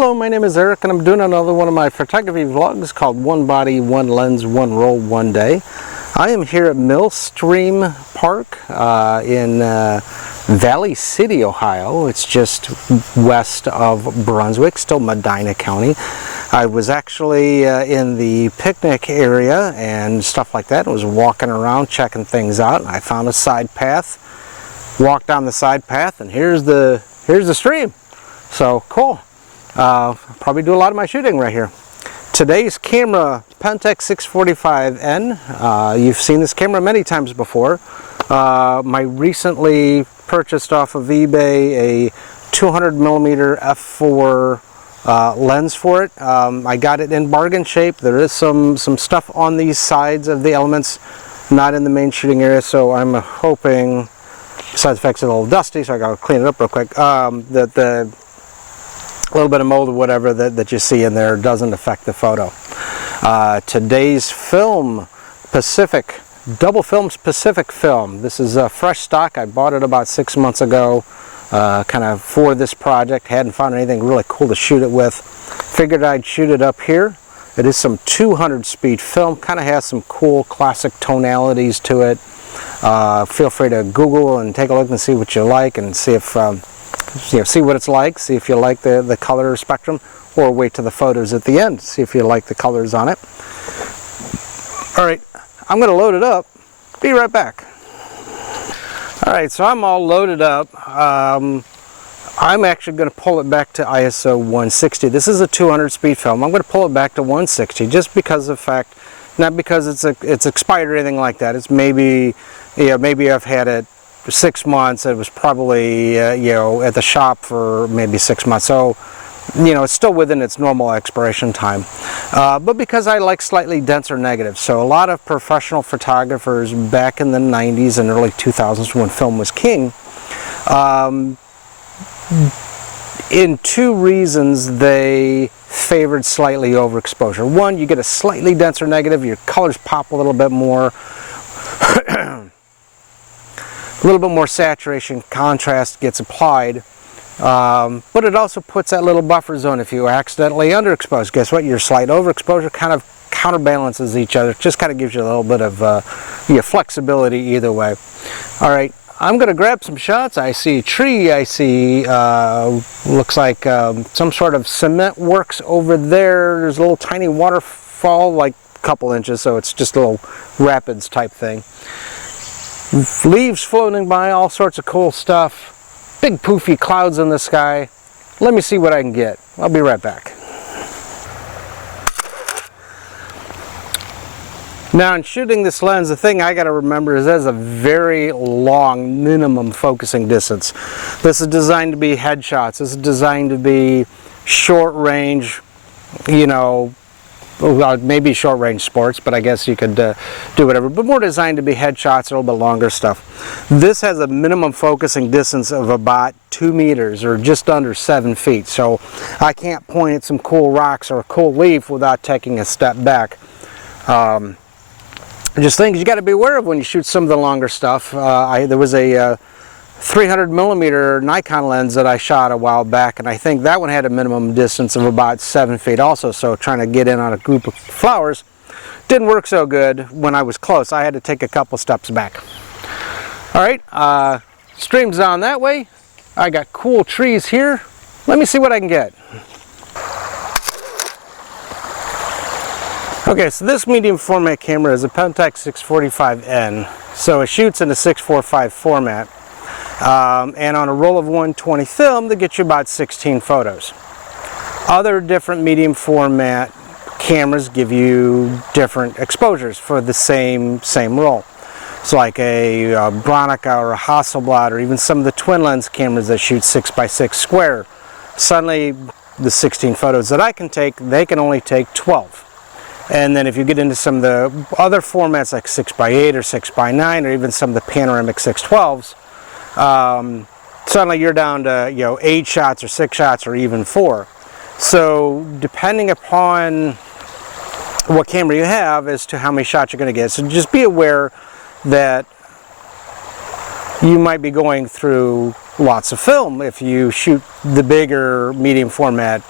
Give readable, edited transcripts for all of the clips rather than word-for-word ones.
Hello, my name is Eric and I'm doing another one of my photography vlogs called One Body, One Lens, One Roll, One Day. I am here at Millstream Park in Valley City, Ohio. It's just west of Brunswick, still Medina County. I was actually in the picnic area and stuff like that. I was walking around checking things out. I found a side path, walked down the side path, and here's the stream. So cool. Probably do a lot of my shooting right here. Today's camera, Pentax 645N. You've seen this camera many times before. My recently purchased off of eBay a 200mm f4 lens for it. I got it in bargain shape. There is some stuff on these sides of the elements, not in the main shooting area, so I'm hoping, besides the fact it's a little dusty, so I gotta clean it up real quick, that the little bit of mold or whatever that you see in there doesn't affect the photo. Today's film, Pacific, double films Pacific film. This is a fresh stock. I bought it about 6 months ago, kind of for this project. Hadn't found anything really cool to shoot it with. Figured I'd shoot it up here. It is some 200 speed film, kind of has some cool classic tonalities to it. Feel free to Google and take a look and see what you like and see if see what it's like, see if you like the color spectrum, or wait till the photos at the end, see if you like the colors on it. Alright, I'm going to load it up, be right back. Alright, so I'm all loaded up. I'm actually going to pull it back to ISO 160. This is a 200 speed film. I'm going to pull it back to 160 just because of the fact, not because it's expired or anything like that. It's maybe, maybe I've had it for 6 months. It was probably at the shop for maybe 6 months, so it's still within its normal expiration time, but because I like slightly denser negatives. So a lot of professional photographers back in the 90s and early 2000s, when film was king, in two reasons they favored slightly overexposure. One, you get a slightly denser negative, your colors pop a little bit more, a little bit more saturation, contrast gets applied, but it also puts that little buffer zone if you accidentally underexpose. Guess what? Your slight overexposure kind of counterbalances each other. It just kind of gives you a little bit of flexibility either way. All right, I'm going to grab some shots. I see a tree. I see looks like some sort of cement works over there. There's a little tiny waterfall, like a couple inches, so it's just a little rapids type thing. Leaves floating by, all sorts of cool stuff. Big poofy clouds in the sky. Let me see what I can get. I'll be right back. Now, in shooting this lens, the thing I got to remember is there's a very long minimum focusing distance. This is designed to be headshots. This is designed to be short range, well, maybe short range sports, but I guess you could do whatever, but more designed to be headshots, a little bit longer stuff. This has a minimum focusing distance of about 2 meters or just under 7 feet, so I can't point at some cool rocks or a cool leaf without taking a step back. Just things you got to be aware of when you shoot some of the longer stuff. There was a 300mm Nikon lens that I shot a while back, and I think that one had a minimum distance of about 7 feet also, so trying to get in on a group of flowers didn't work so good when I was close. I had to take a couple steps back. Alright, stream's down that way. I got cool trees here. Let me see what I can get. Okay, so this medium format camera is a Pentax 645N, so it shoots in a 645 format. And on a roll of 120 film, that gets you about 16 photos. Other different medium format cameras give you different exposures for the same roll. So like a Bronica or a Hasselblad, or even some of the twin lens cameras that shoot 6x6 square. Suddenly, the 16 photos that I can take, they can only take 12. And then if you get into some of the other formats like 6x8 or 6x9, or even some of the panoramic 612s, suddenly you're down to 8 shots or 6 shots or even 4. So depending upon what camera you have as to how many shots you're going to get. So just be aware that you might be going through lots of film if you shoot the bigger medium format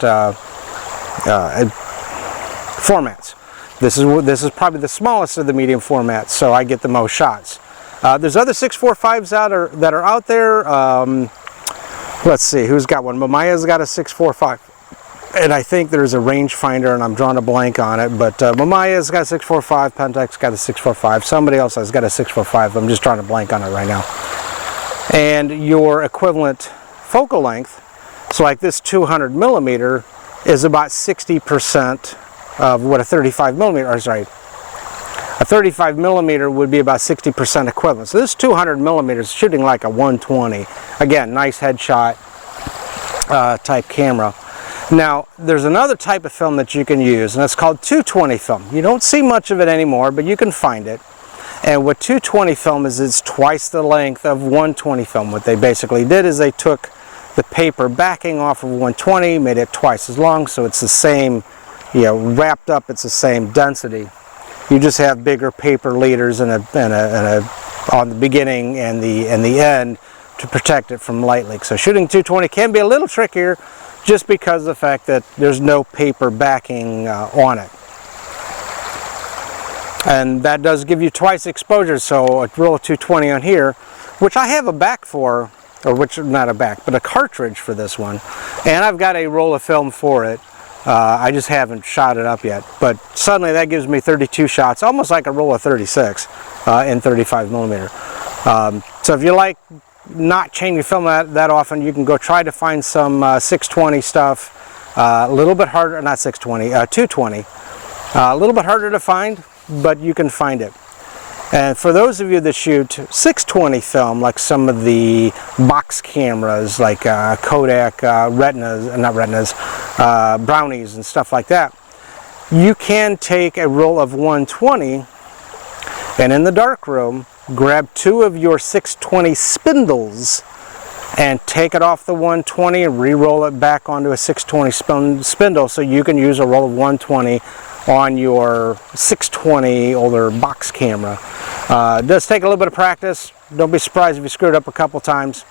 formats. This is probably the smallest of the medium formats, so I get the most shots. There's other 645s that are out there. Let's see, who's got one? Mamaya's got a 645. And I think there's a rangefinder, and I'm drawing a blank on it, but Mamaya's got a 645, Pentax got a 645, somebody else has got a 645, I'm just drawing a blank on it right now. And your equivalent focal length, so like this 200 millimeter, is about 60% of what a 35 millimeter, or sorry, a 35 millimeter would be about 60% equivalent. So this 200 millimeters shooting like a 120. Again, nice headshot type camera. Now, there's another type of film that you can use, and it's called 220 film. You don't see much of it anymore, but you can find it. And what 220 film is, it's twice the length of 120 film. What they basically did is they took the paper backing off of 120, made it twice as long, so it's the same, you know, wrapped up, it's the same density. You just have bigger paper leaders and on the beginning and the end to protect it from light leak. So shooting 220 can be a little trickier, just because of the fact that there's no paper backing on it. And that does give you twice exposure, so a roll of 220 on here, which I have a back for, or which, not a back, but a cartridge for this one. And I've got a roll of film for it. I just haven't shot it up yet. But suddenly that gives me 32 shots, almost like a roll of 36 in 35 millimeter. So if you like not changing film that often, you can go try to find some 620 stuff. A little bit harder, not 620, 220. A little bit harder to find, but you can find it. And for those of you that shoot 620 film, like some of the box cameras, like Kodak Retinas, Brownies and stuff like that, you can take a roll of 120 and in the darkroom, grab 2 of your 620 spindles and take it off the 120 and re-roll it back onto a 620 spindle, so you can use a roll of 120 on your 620 older box camera. It does take a little bit of practice. Don't be surprised if you screw it up a couple times.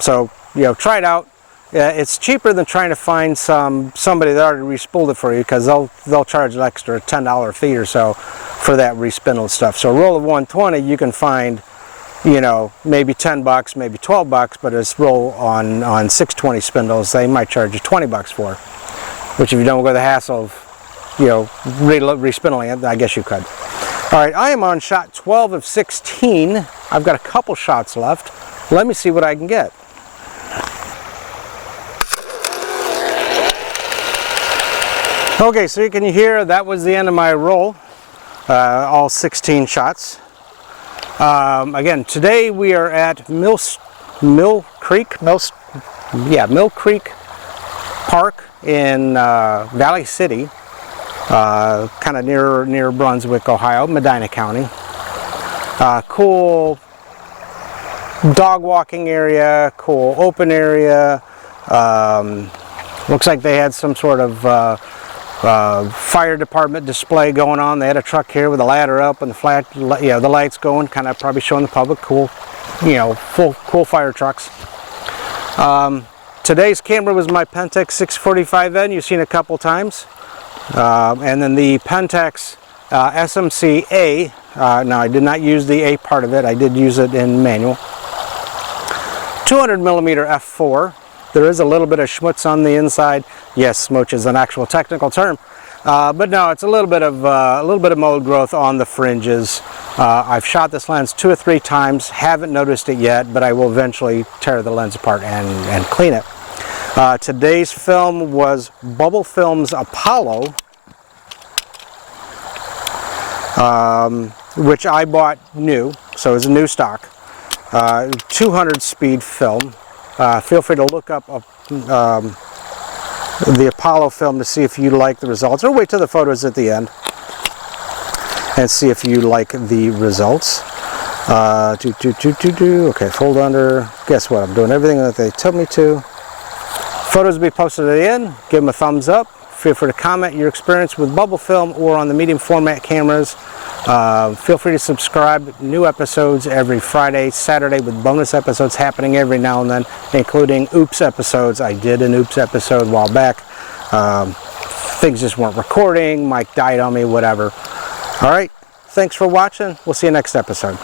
So, you know, try it out. It's cheaper than trying to find somebody that already respooled it for you, because they'll charge an extra $10 fee or so for that respindled stuff. So a roll of 120 you can find, you know, maybe 10 bucks, maybe 12 bucks, but it's roll on 620 spindles, they might charge you 20 bucks for, which if you don't go the hassle of, you know, respindling it, I guess you could. All right, I am on shot 12 of 16. I've got a couple shots left. Let me see what I can get. Okay, so you can hear that was the end of my roll, all 16 shots. Again, today we are at Mill Creek Park in Valley City, kind of near Brunswick, Ohio, Medina County. Cool dog walking area, cool open area. Looks like they had some sort of fire department display going on. They had a truck here with a ladder up and the lights going, kind of probably showing the public cool, you know, cool fire trucks. Today's camera was my Pentax 645N. You've seen a couple times. And then the Pentax SMC-A. Now I did not use the A part of it. I did use it in manual. 200mm f4. There is a little bit of schmutz on the inside. Yes, smooch is an actual technical term, but no, it's a little bit of mold growth on the fringes. I've shot this lens 2 or 3 times. Haven't noticed it yet, but I will eventually tear the lens apart and clean it. Today's film was Bubble Films Apollo, which I bought new, so it's a new stock. 200 speed film. Feel free to look up the Apollo film to see if you like the results, or wait till the photos at the end and see if you like the results. Okay, fold under. Guess what? I'm doing everything that they told me to. Photos will be posted at the end. Give them a thumbs up. Feel free to comment your experience with bubble film or on the medium format cameras. Feel free to subscribe. New episodes every Friday, Saturday, with bonus episodes happening every now and then, including Oops episodes. I did an Oops episode a while back. Things just weren't recording. Mike died on me, whatever. All right. Thanks for watching. We'll see you next episode.